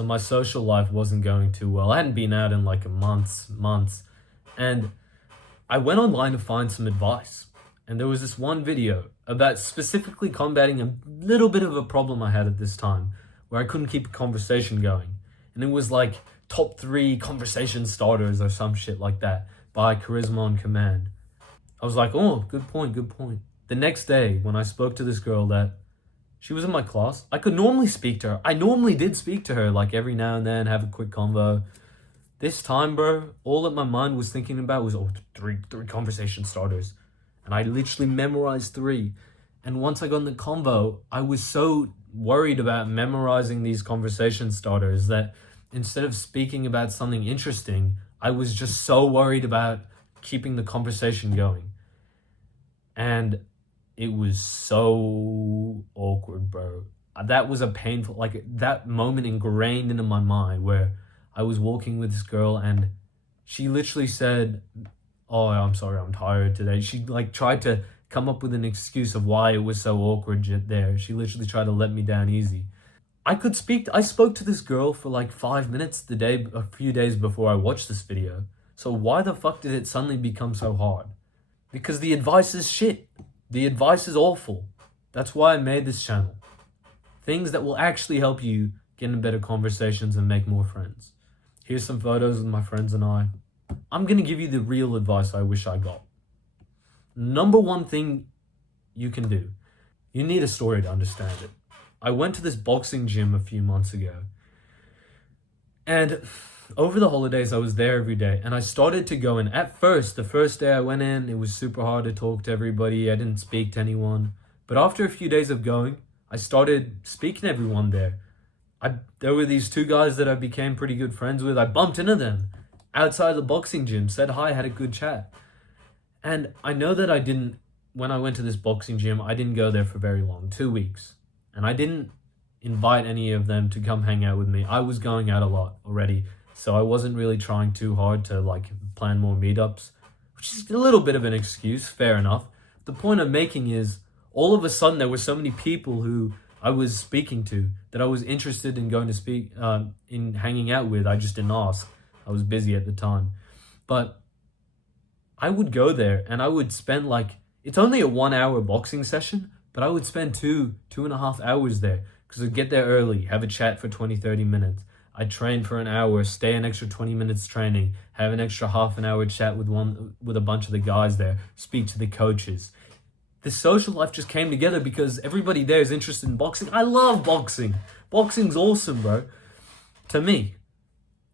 so my social life wasn't going too well. I hadn't been out in like a months, and I went online to find some advice. And there was this one video about specifically combating a little bit of a problem I had at this time, where I couldn't keep a conversation going. And it was like top 3 conversation starters or some shit like that by Charisma on Command. I was like, oh, good point. The next day, when I spoke to this girl that she was in my class, I could normally speak to her. I normally did speak to her, like every now and then, have a quick convo. This time, bro, all that my mind was thinking about was, three conversation starters. And I literally memorized 3. And once I got in the convo, I was so worried about memorizing these conversation starters that instead of speaking about something interesting, I was just so worried about keeping the conversation going. And it was so awkward, bro. That was a painful, like that moment ingrained into my mind where I was walking with this girl and she literally said, oh, I'm sorry, I'm tired today. She like tried to come up with an excuse of why it was so awkward there. She literally tried to let me down easy. I spoke to this girl for like 5 minutes a few days before I watched this video. So why the fuck did it suddenly become so hard? Because the advice is shit. The advice is awful. That's why I made this channel. Things that will actually help you get in better conversations and make more friends. Here's some photos with my friends and I. I'm going to give you the real advice I wish I got. Number 1 thing you can do. You need a story to understand it. I went to this boxing gym a few months ago. And over the holidays, I was there every day. And I started to go in. At first, the first day I went in, it was super hard to talk to everybody. I didn't speak to anyone. But after a few days of going, I started speaking to everyone there. There were these 2 guys that I became pretty good friends with. I bumped into them outside the boxing gym, said hi, had a good chat. And I know that when I went to this boxing gym, I didn't go there for very long, 2 weeks. And I didn't invite any of them to come hang out with me. I was going out a lot already, so I wasn't really trying too hard to like plan more meetups, which is a little bit of an excuse, fair enough. The point I'm making is, all of a sudden there were so many people who I was speaking to that I was interested in going to speak, in hanging out with. I just didn't ask. I was busy at the time. But I would go there and I would spend it's only a 1-hour boxing session, but I would spend 2.5 hours there because I'd get there early, have a chat for 20-30 minutes. I'd train for an hour, stay an extra 20 minutes training, have an extra half an hour chat with a bunch of the guys there, speak to the coaches. The social life just came together because everybody there is interested in boxing. I love boxing. Boxing's awesome, bro. To me,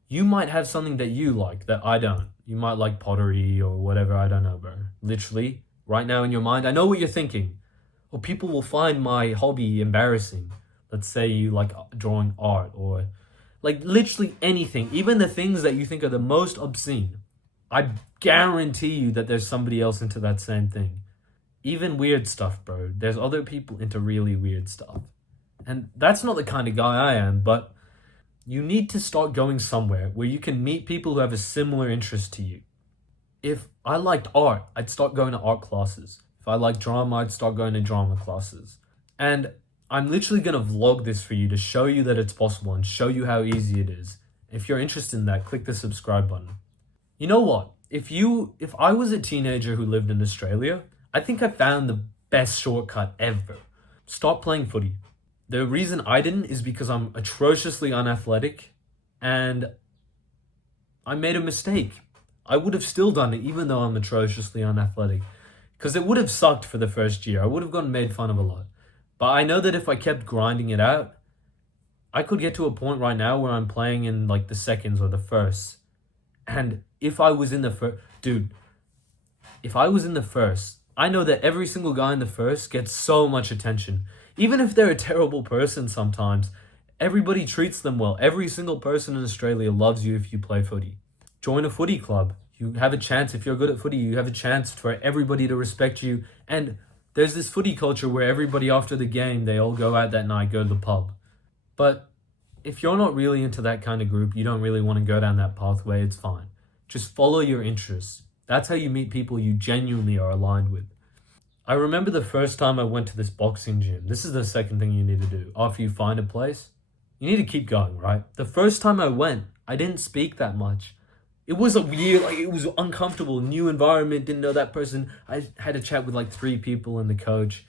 you might have something that you like that I don't. You might like pottery or whatever, I don't know, bro. Literally, right now in your mind, I know what you're thinking. Or people will find my hobby embarrassing. Let's say you like drawing art or like literally anything. Even the things that you think are the most obscene. I guarantee you that there's somebody else into that same thing. Even weird stuff, bro. There's other people into really weird stuff. And that's not the kind of guy I am, but you need to start going somewhere where you can meet people who have a similar interest to you. If I liked art, I'd start going to art classes. If I liked drama, I'd start going to drama classes. And I'm literally going to vlog this for you to show you that it's possible and show you how easy it is. If you're interested in that, click the subscribe button. You know what? If I was a teenager who lived in Australia, I think I found the best shortcut ever. Start playing footy. The reason I didn't is because I'm atrociously unathletic and I made a mistake. I would have still done it even though I'm atrociously unathletic, because it would have sucked for the first year. I would have gotten made fun of a lot. But I know that if I kept grinding it out, I could get to a point right now where I'm playing in like the seconds or the firsts. And if I was in the first, if I was in the first, I know that every single guy in the first gets so much attention. Even if they're a terrible person sometimes, everybody treats them well. Every single person in Australia loves you if you play footy. Join a footy club. You have a chance, if you're good at footy, you have a chance for everybody to respect you. And there's this footy culture where everybody after the game, they all go out that night, go to the pub. But if you're not really into that kind of group, you don't really want to go down that pathway, it's fine. Just follow your interests. That's how you meet people you genuinely are aligned with. I remember the first time I went to this boxing gym. This is the second thing you need to do. After you find a place, you need to keep going, right? The first time I went, I didn't speak that much. It was a weird, like, it was uncomfortable, new environment, didn't know that person. I had a chat with like 3 people and the coach,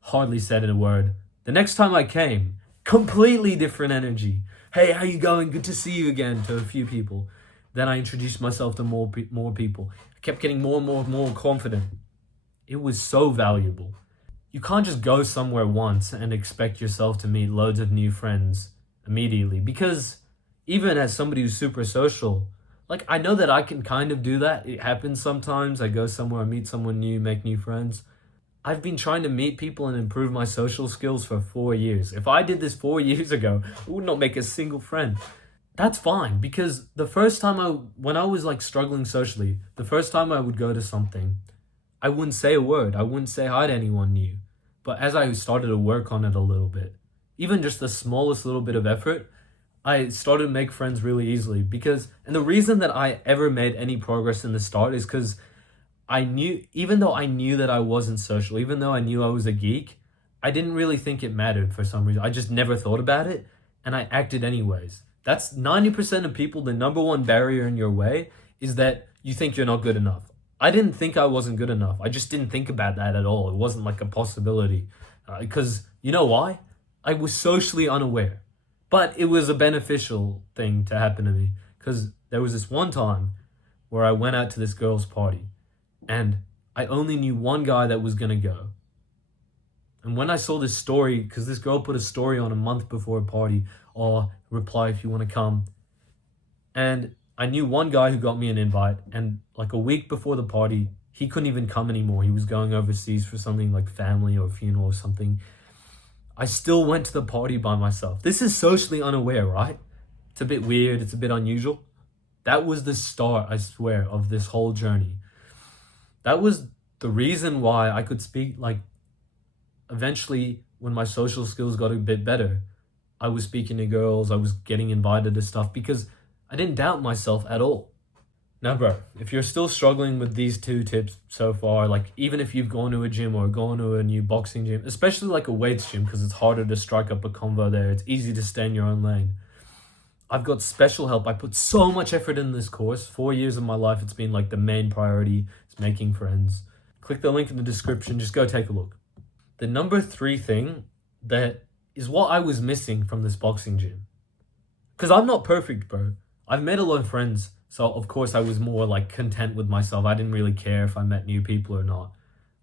hardly said a word. The next time I came, completely different energy. Hey, how you going? Good to see you again, to a few people. Then I introduced myself to more people. I kept getting more and more confident. It was so valuable. You can't just go somewhere once and expect yourself to meet loads of new friends immediately, because even as somebody who's super social, like, I know that I can kind of do that. It happens sometimes. I go somewhere, I meet someone new, make new friends. I've been trying to meet people and improve my social skills for 4 years. If I did this 4 years ago, I would not make a single friend. That's fine, because the first time when I was like struggling socially, the first time I would go to something, I wouldn't say a word. I wouldn't say hi to anyone new. But as I started to work on it a little bit, even just the smallest little bit of effort, I started to make friends really easily. And the reason that I ever made any progress in the start is because even though I knew that I wasn't social, even though I knew I was a geek, I didn't really think it mattered for some reason. I just never thought about it, and I acted anyways. That's 90% of people. The number one barrier in your way is that you think you're not good enough. I didn't think I wasn't good enough. I just didn't think about that at all. It wasn't like a possibility. Because you know why? I was socially unaware. But it was a beneficial thing to happen to me. Because there was this one time where I went out to this girl's party, and I only knew one guy that was going to go. And when I saw this story, because this girl put a story on a month before a party, or reply if you want to come. And I knew one guy who got me an invite, and like a week before the party, he couldn't even come anymore. He was going overseas for something like family or funeral or something. I still went to the party by myself. This is socially unaware, right? It's a bit weird. It's a bit unusual. That was the start, I swear, of this whole journey. That was the reason why I could speak, like, eventually when my social skills got a bit better, I was speaking to girls, I was getting invited to stuff, because I didn't doubt myself at all. Now, bro, if you're still struggling with these 2 tips so far, like, even if you've gone to a gym or gone to a new boxing gym, especially like a weights gym, because it's harder to strike up a convo there, it's easy to stay in your own lane. I've got special help. I put so much effort in this course. 4 years of my life, it's been like the main priority. It's making friends. Click the link in the description. Just go take a look. The number 3 thing that is what I was missing from this boxing gym. Because I'm not perfect, bro. I've made a lot of friends. So, of course, I was more like content with myself. I didn't really care if I met new people or not,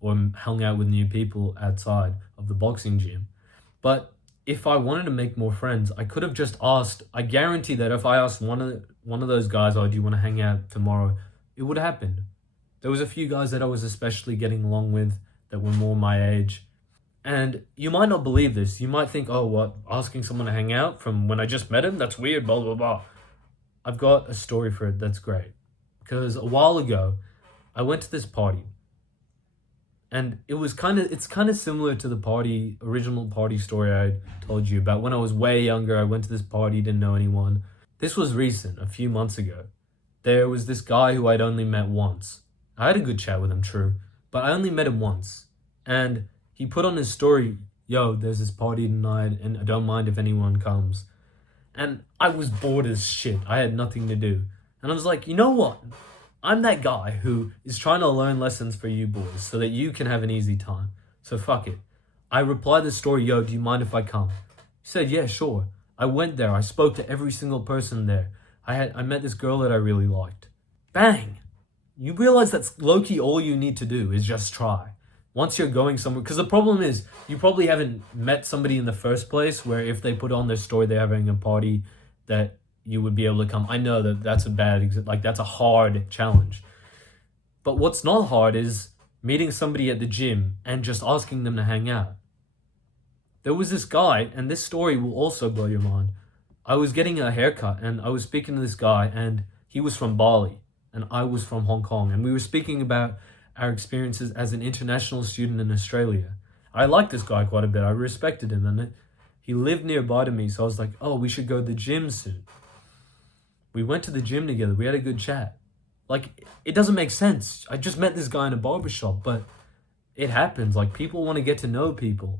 or hung out with new people outside of the boxing gym. But if I wanted to make more friends, I could have just asked. I guarantee that if I asked one of those guys, "Oh, do you want to hang out tomorrow?" it would happen. There was a few guys that I was especially getting along with that were more my age. And you might not believe this. You might think, "Oh, what? Asking someone to hang out from when I just met him? That's weird, blah, blah, blah." I've got a story for it that's great. Because a while ago, I went to this party. And it's kind of similar to the original party story I told you about. When I was way younger, I went to this party, didn't know anyone. This was recent, a few months ago. There was this guy who I'd only met once. I had a good chat with him, true, but I only met him once. And he put on his story, "Yo, there's this party tonight, and I don't mind if anyone comes." And I was bored as shit. I had nothing to do. And I was like, you know what? I'm that guy who is trying to learn lessons for you boys so that you can have an easy time. So fuck it. I replied the story, "Yo, do you mind if I come?" He said, "Yeah, sure." I went there. I spoke to every single person there. I met this girl that I really liked. Bang! You realize that's low-key all you need to do is just try. Once you're going somewhere, because the problem is you probably haven't met somebody in the first place where if they put on their story they're having a party that you would be able to come. I know that that's that's a hard challenge. But what's not hard is meeting somebody at the gym and just asking them to hang out. There was this guy, and this story will also blow your mind. I was getting a haircut and I was speaking to this guy, and he was from Bali and I was from Hong Kong, and we were speaking about our experiences as an international student in Australia. I liked this guy quite a bit. I respected him, and he lived nearby to me, so I was like, "Oh, we should go to the gym soon." We went to the gym together. We had a good chat. Like, it doesn't make sense. I just met this guy in a barbershop, but it happens. Like, people want to get to know people.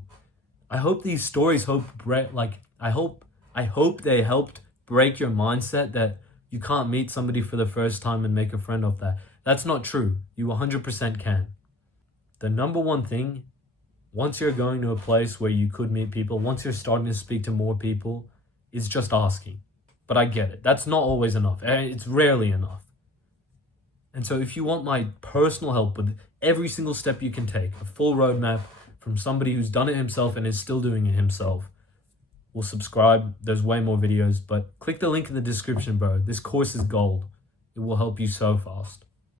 I hope these stories I hope I hope they helped break your mindset that you can't meet somebody for the first time and make a friend of that. That's not true. You 100% can. The number one thing, once you're going to a place where you could meet people, once you're starting to speak to more people, is just asking. But I get it. That's not always enough. It's rarely enough. And so if you want my personal help with every single step you can take, a full roadmap from somebody who's done it himself and is still doing it himself, well, subscribe. There's way more videos, but click the link in the description, bro. This course is gold. It will help you so fast.